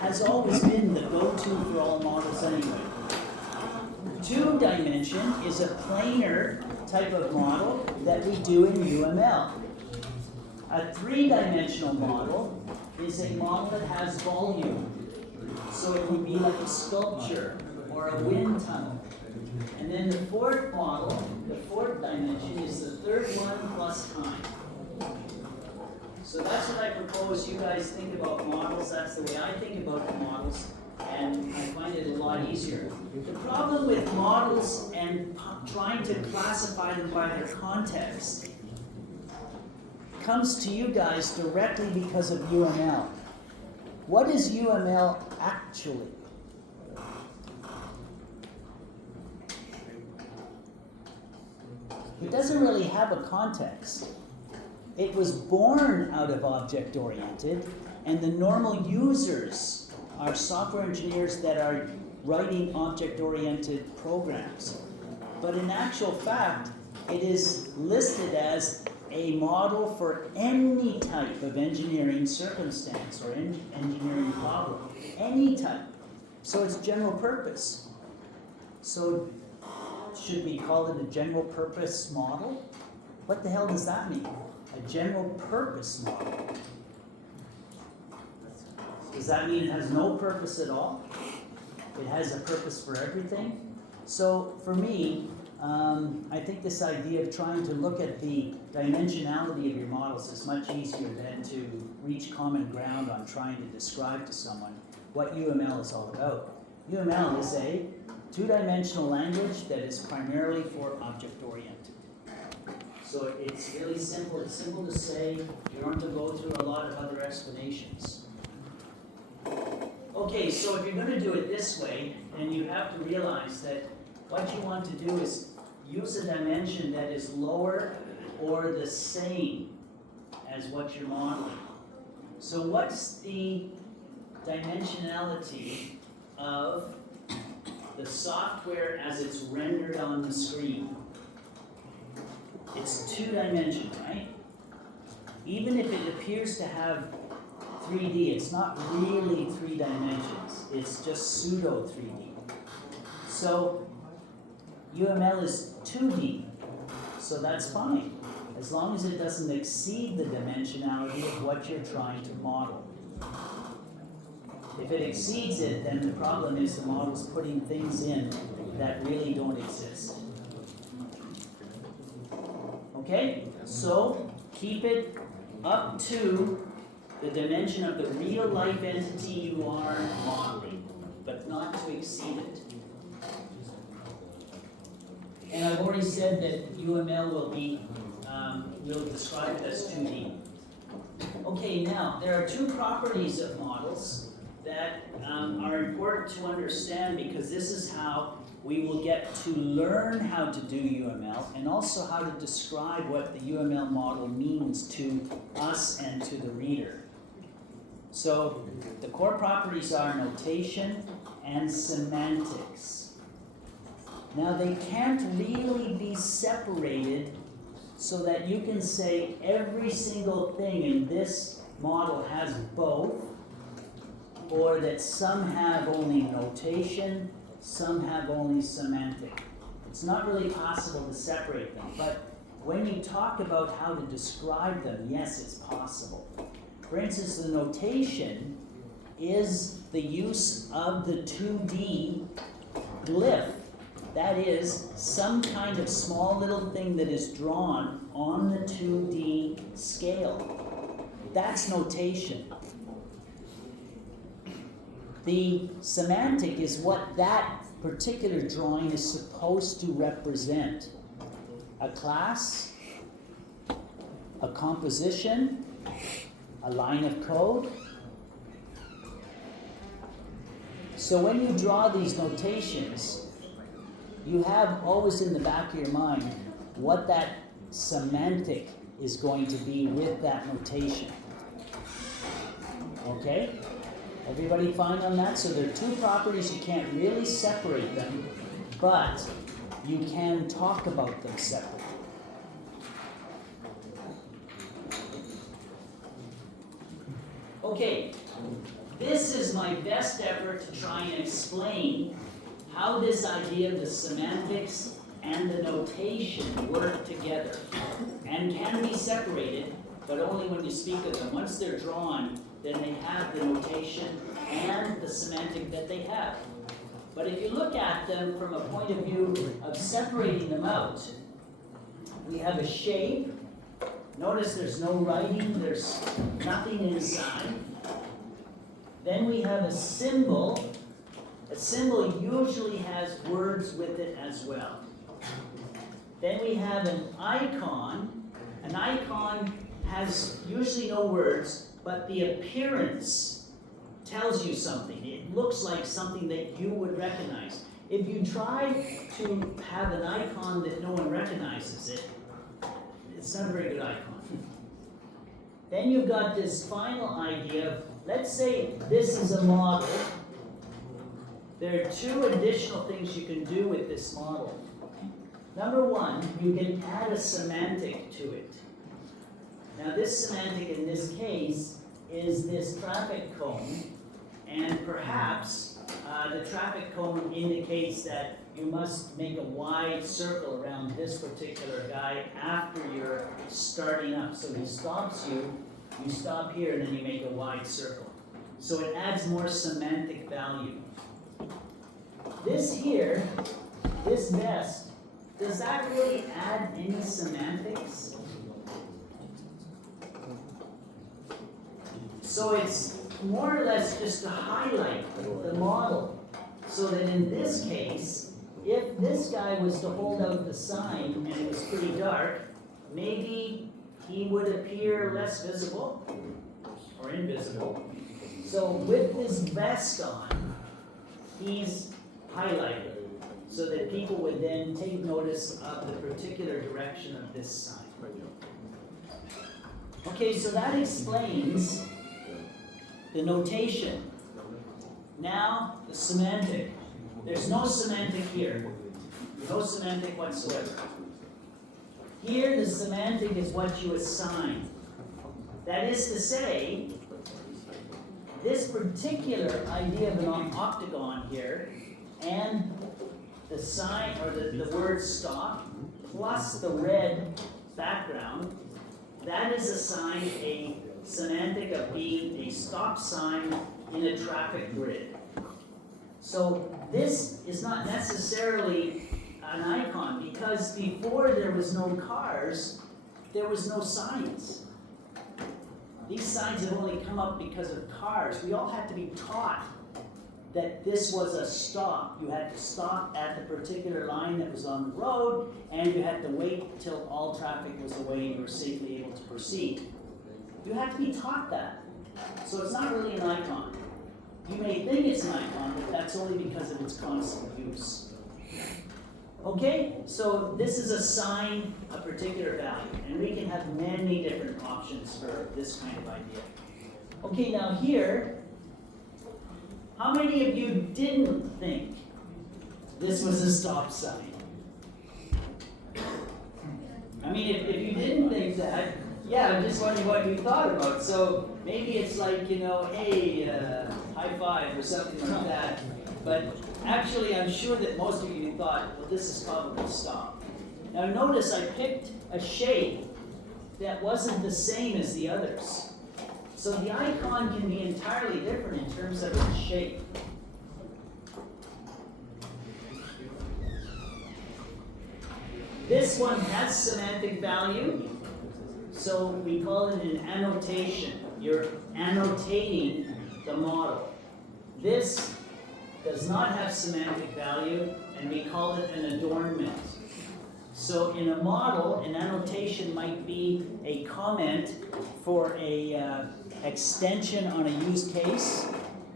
has always been the go-to for all models anyway. Two-dimension is a planar type of model that we do in UML. A three-dimensional model is a model that has volume. So it would be like a sculpture or a wind tunnel. And then the fourth model, the fourth dimension, is the third one plus time. So that's what I propose you guys think about models. That's the way I think about the models, and I find it a lot easier. The problem with models and trying to classify them by their context comes to you guys directly because of UML. What is UML actually? It doesn't really have a context. It was born out of object-oriented, and the normal users are software engineers that are writing object-oriented programs. But in actual fact, it is listed as a model for any type of engineering circumstance or engineering problem. Any type. So it's general purpose. So should we call it a general purpose model? What the hell does that mean? A general purpose model. Does that mean it has no purpose at all? It has a purpose for everything? So for me, I think this idea of trying to look at the dimensionality of your models is much easier than to reach common ground on trying to describe to someone what UML is all about. UML is a two-dimensional language that is primarily for object-oriented. So it's really simple. It's simple to say. You don't have to go through a lot of other explanations. Okay, so if you're going to do it this way, then you have to realize that what you want to do is use a dimension that is lower or the same as what you're modeling. So what's the dimensionality of the software as it's rendered on the screen? It's two dimension, right? Even if it appears to have 3D, it's not really 3 dimensions. It's just pseudo 3D. So UML is 2D, so that's fine, as long as it doesn't exceed the dimensionality of what you're trying to model. If it exceeds it, then the problem is the model's putting things in that really don't exist. Okay? So keep it up to the dimension of the real life entity you are modeling, but not to exceed it. And I've already said that UML will be, we'll describe it as 2D. Okay, now, there are two properties of models that are important to understand, because this is how we will get to learn how to do UML and also how to describe what the UML model means to us and to the reader. So the core properties are notation and semantics. Now they can't really be separated so that you can say every single thing in this model has both, or that some have only notation, some have only semantic. It's not really possible to separate them, but when you talk about how to describe them, yes, it's possible. For instance, the notation is the use of the 2D glyph. That is, some kind of small little thing that is drawn on the 2D scale. That's notation. The semantic is what that particular drawing is supposed to represent. A class, a composition, a line of code. So when you draw these notations, you have always in the back of your mind what that semantic is going to be with that notation. Okay? Everybody fine on that? So there are two properties, you can't really separate them, but you can talk about them separately. Okay, this is my best effort to try and explain how this idea of the semantics and the notation work together and can be separated, but only when you speak of them. Once they're drawn, then they have the notation and the semantic that they have. But if you look at them from a point of view of separating them out, we have a shape. Notice there's no writing, there's nothing inside. Then we have a symbol. A symbol usually has words with it as well. Then we have an icon. An icon has usually no words, but the appearance tells you something. It looks like something that you would recognize. If you try to have an icon that no one recognizes it, it's not a very good icon. Then you've got this final idea of, let's say this is a model. There are two additional things you can do with this model. Number one, you can add a semantic to it. Now this semantic in this case is this traffic cone, and perhaps the traffic cone indicates that you must make a wide circle around this particular guy after you're starting up. So he stops you, you stop here, and then you make a wide circle. So it adds more semantic value. This here, this vest, does that really add any semantics? So it's more or less just to highlight the model, so that in this case, if this guy was to hold out the sign and it was pretty dark, maybe he would appear less visible or invisible. So with this vest on, he's highlighted so that people would then take notice of the particular direction of this sign. Okay, so that explains the notation. Now, the semantic. There's no semantic here. No semantic whatsoever. Here, the semantic is what you assign. That is to say, this particular idea of an octagon here, and the sign, or the word stop, plus the red background, that is assigned a semantic of being a stop sign in a traffic grid. So this is not necessarily an icon, because before there was no cars, there was no signs. These signs have only come up because of cars. We all had to be taught that this was a stop. You had to stop at the particular line that was on the road, and you had to wait till all traffic was away and you were safely able to proceed. You have to be taught that. So it's not really an icon. You may think it's an icon, but that's only because of its constant use. Okay, so this is assigned a particular value, and we can have many different options for this kind of idea. Okay, now here, how many of you didn't think this was a stop sign? I mean, if you didn't think that, yeah, I'm just wondering what you thought about. So maybe it's like, you know, hey, high five or something like that. But actually, I'm sure that most of you thought, well, this is probably a stop. Now notice I picked a shape that wasn't the same as the others. So the icon can be entirely different in terms of its shape. This one has semantic value, so we call it an annotation. You're annotating the model. This does not have semantic value, and we call it an adornment. So in a model, an annotation might be a comment for a extension on a use case,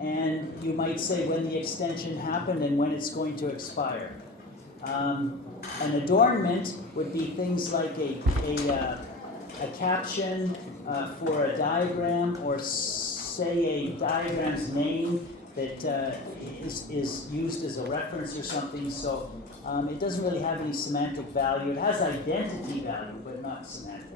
and you might say when the extension happened and when it's going to expire. An adornment would be things like a caption for a diagram, or say a diagram's name that is used as a reference or something. So it doesn't really have any semantic value. It has identity value, but not semantic.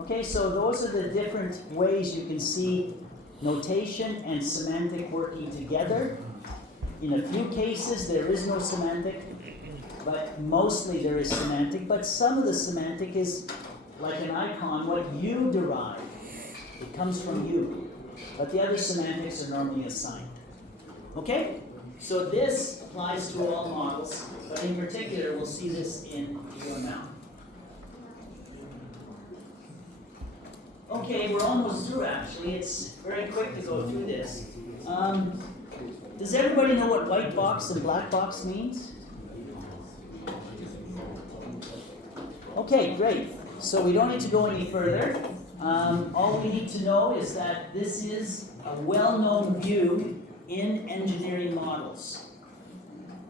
Okay, so those are the different ways you can see notation and semantic working together. In a few cases, there is no semantic, but mostly there is semantic. But some of the semantic is like an icon, what you derive. It comes from you. But the other semantics are normally assigned. Okay? So this applies to all models, but in particular, we'll see this in UML. Okay, we're almost through actually. It's very quick to go through this. Does everybody know what white box and black box means? Okay, great. So we don't need to go any further. All we need to know is that this is a well-known view in engineering models.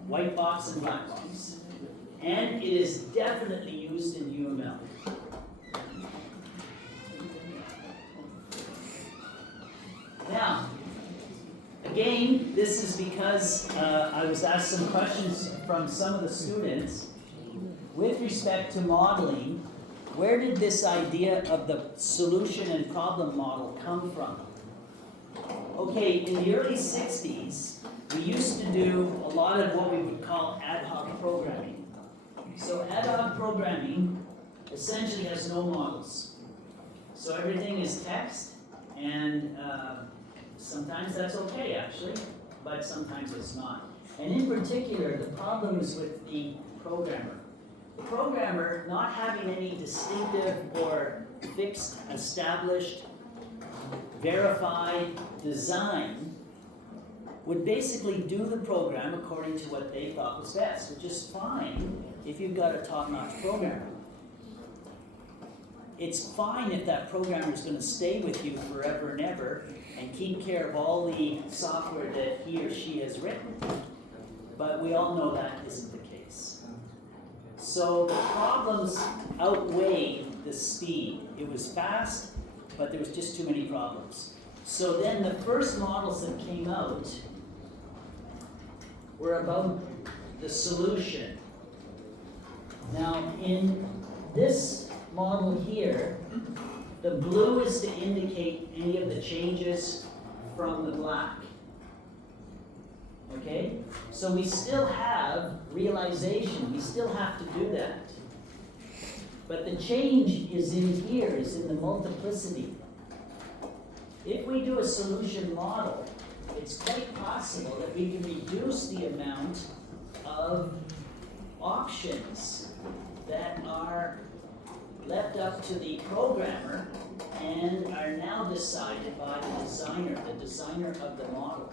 White box and black box. And it is definitely used in UML. Now, again, this is because I was asked some questions from some of the students with respect to modeling. Where did this idea of the solution and problem model come from? Okay, in the early 60s, we used to do a lot of what we would call ad hoc programming. So ad hoc programming essentially has no models. So everything is text, and sometimes that's okay actually, but sometimes it's not. And in particular, the problem is with the programmer. The programmer not having any distinctive or fixed, established, verified design would basically do the program according to what they thought was best, which is fine if you've got a top-notch programmer. It's fine if that programmer is going to stay with you forever and ever and keep care of all the software that he or she has written. But we all know that isn't the case. So the problems outweighed the speed. It was fast, but there was just too many problems. So then the first models that came out were about the solution. Now in this model here, the blue is to indicate any of the changes from the black. Okay? So we still have realization, we still have to do that. But the change is in here, is in the multiplicity. If we do a solution model, it's quite possible that we can reduce the amount of options that are left up to the programmer and are now decided by the designer of the model.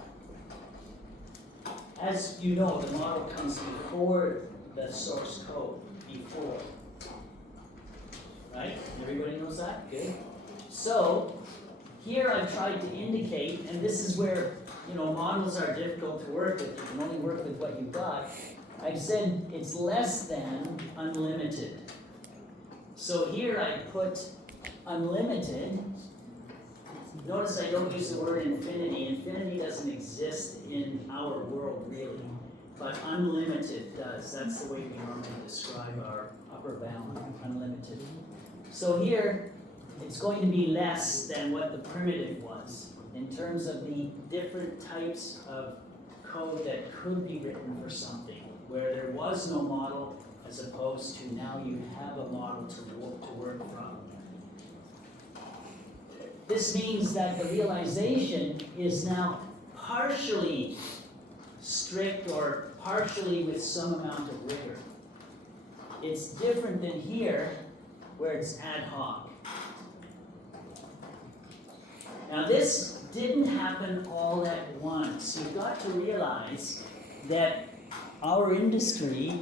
As you know, the model comes before the source code, before. Right? Everybody knows that? Good. So, here I've tried to indicate, and this is where, models are difficult to work with. You can only work with what you've got. I've said it's less than unlimited. So here I put unlimited. Notice I don't use the word infinity. Infinity doesn't exist in our world, really. But unlimited does. That's the way we normally describe our upper bound, unlimited. So here, it's going to be less than what the primitive was in terms of the different types of code that could be written for something, where there was no model as opposed to now you have a model to work from. This means that the realization is now partially strict or partially with some amount of rigor. It's different than here, where it's ad hoc. Now this didn't happen all at once. You've got to realize that our industry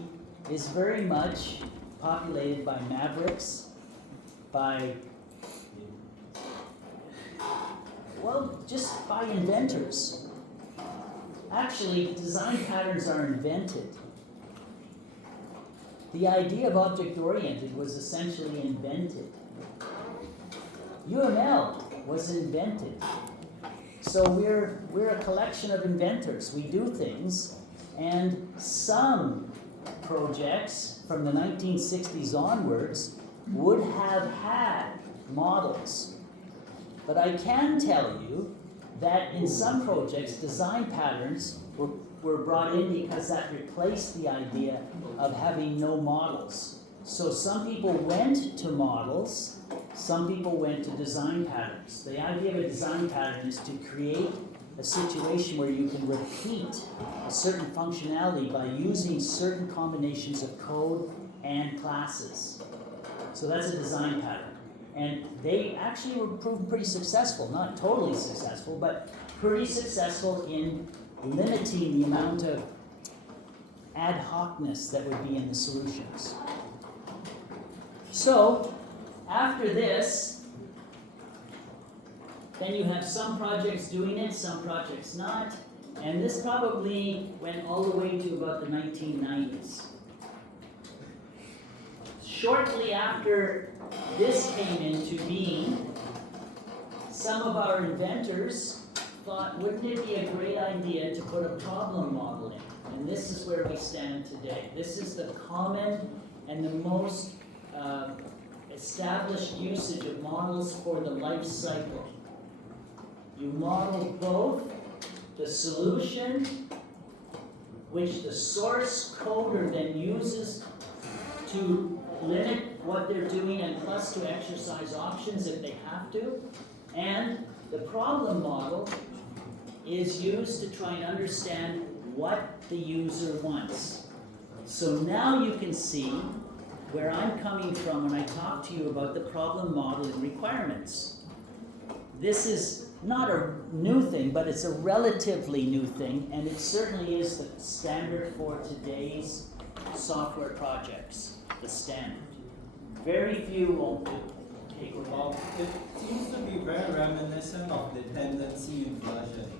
is very much populated by mavericks, just by inventors. Actually, design patterns are invented. The idea of object-oriented was essentially invented. UML was invented. So we're a collection of inventors. We do things, and some projects from the 1960s onwards would have had models. But I can tell you that in some projects, design patterns were brought in because that replaced the idea of having no models. So some people went to models, some people went to design patterns. The idea of a design pattern is to create a situation where you can repeat a certain functionality by using certain combinations of code and classes. So that's a design pattern. And they actually were proven pretty successful, not totally successful, but pretty successful in limiting the amount of ad hocness that would be in the solutions. So, after this, then you have some projects doing it, some projects not, and this probably went all the way to about the 1990s. Shortly after this came into being, some of our inventors thought, wouldn't it be a great idea to put a problem model in? And this is where we stand today. This is the common and the most established usage of models for the life cycle. You model both the solution, which the source coder then uses to limit what they're doing and plus to exercise options if they have to, and the problem model is used to try and understand what the user wants. So now you can see where I'm coming from when I talk to you about the problem model and requirements. This is not a new thing, but it's a relatively new thing, and it certainly is the standard for today's software projects, the standard. Very few won't do. Okay, go ahead. Well, it seems to be very reminiscent of dependency inversion,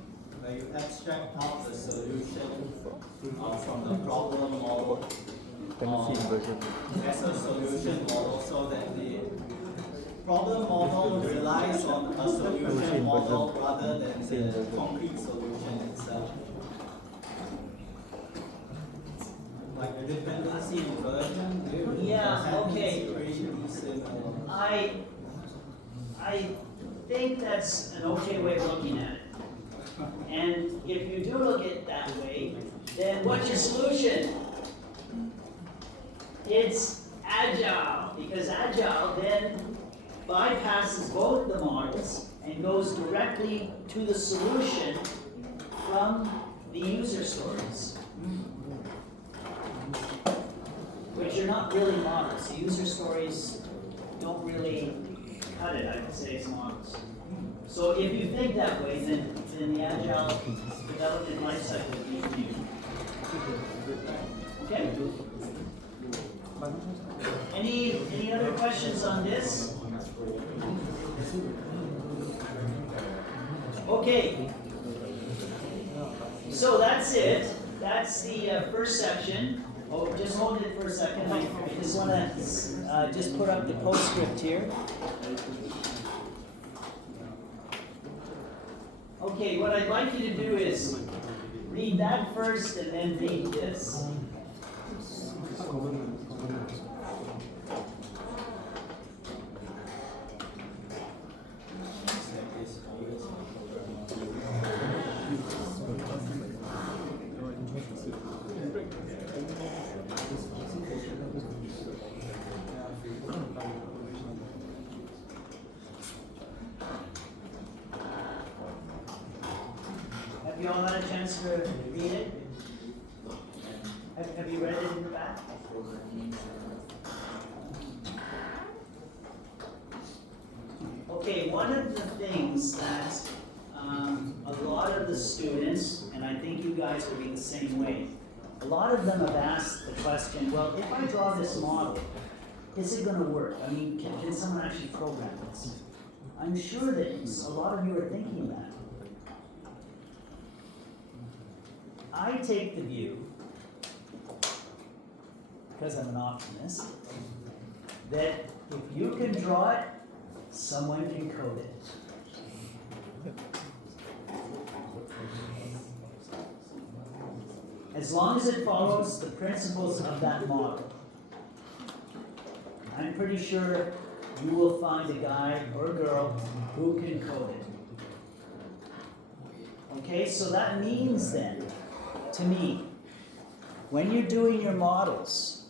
where you extract out the solution from the problem model as a solution model, so that the problem model relies on a solution model rather than the concrete solution itself. Like the dependency inversion, Yeah, okay. pretty similar. I think that's an okay way of looking at it. And if you do look at it that way, then what's your solution? It's Agile, because Agile then bypasses both the models and goes directly to the solution from the user stories, which are not really models. The user stories don't really cut it, I would say, as models. So if you think that way, then the Agile development lifecycle would be new. Okay? Any other questions on this? Okay. So that's it. That's the first section. Oh, just hold it for a second. I just want to just put up the postscript here. Okay, what I'd like you to do is read that first and then read this. Have you all had a chance to read it? Have you read it in the back? Okay, one of the things that a lot of the students, and I think you guys will be the same way, a lot of them have asked the question, well, if I draw this model, is it going to work? I mean, can someone actually program this? I'm sure that a lot of you are thinking that. I take the view, because I'm an optimist, that if you can draw it, someone can code it. As long as it follows the principles of that model, I'm pretty sure you will find a guy or a girl who can code it. Okay, so that means then, to me, when you're doing your models,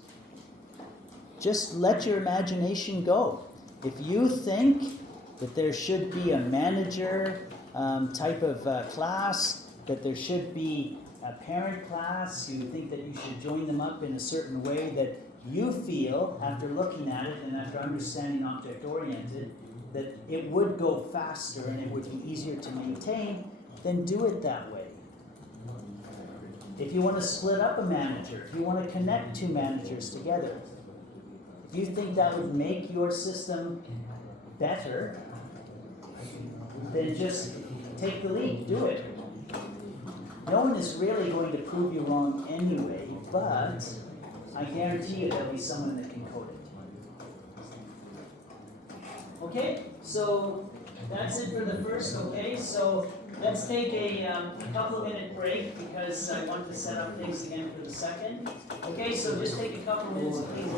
just let your imagination go. If you think that there should be a manager type of class, that there should be a parent class, you think that you should join them up in a certain way that you feel, after looking at it and after understanding object-oriented, that it would go faster and it would be easier to maintain, then do it that way. If you want to split up a manager, if you want to connect two managers together, if you think that would make your system better, then just take the lead, do it. No one is really going to prove you wrong anyway, but I guarantee you there'll be someone that can code it. Okay, so that's it for the first, okay? So let's take a couple of minute break because I want to set up things again for the second. Okay, so just take a couple minutes, please.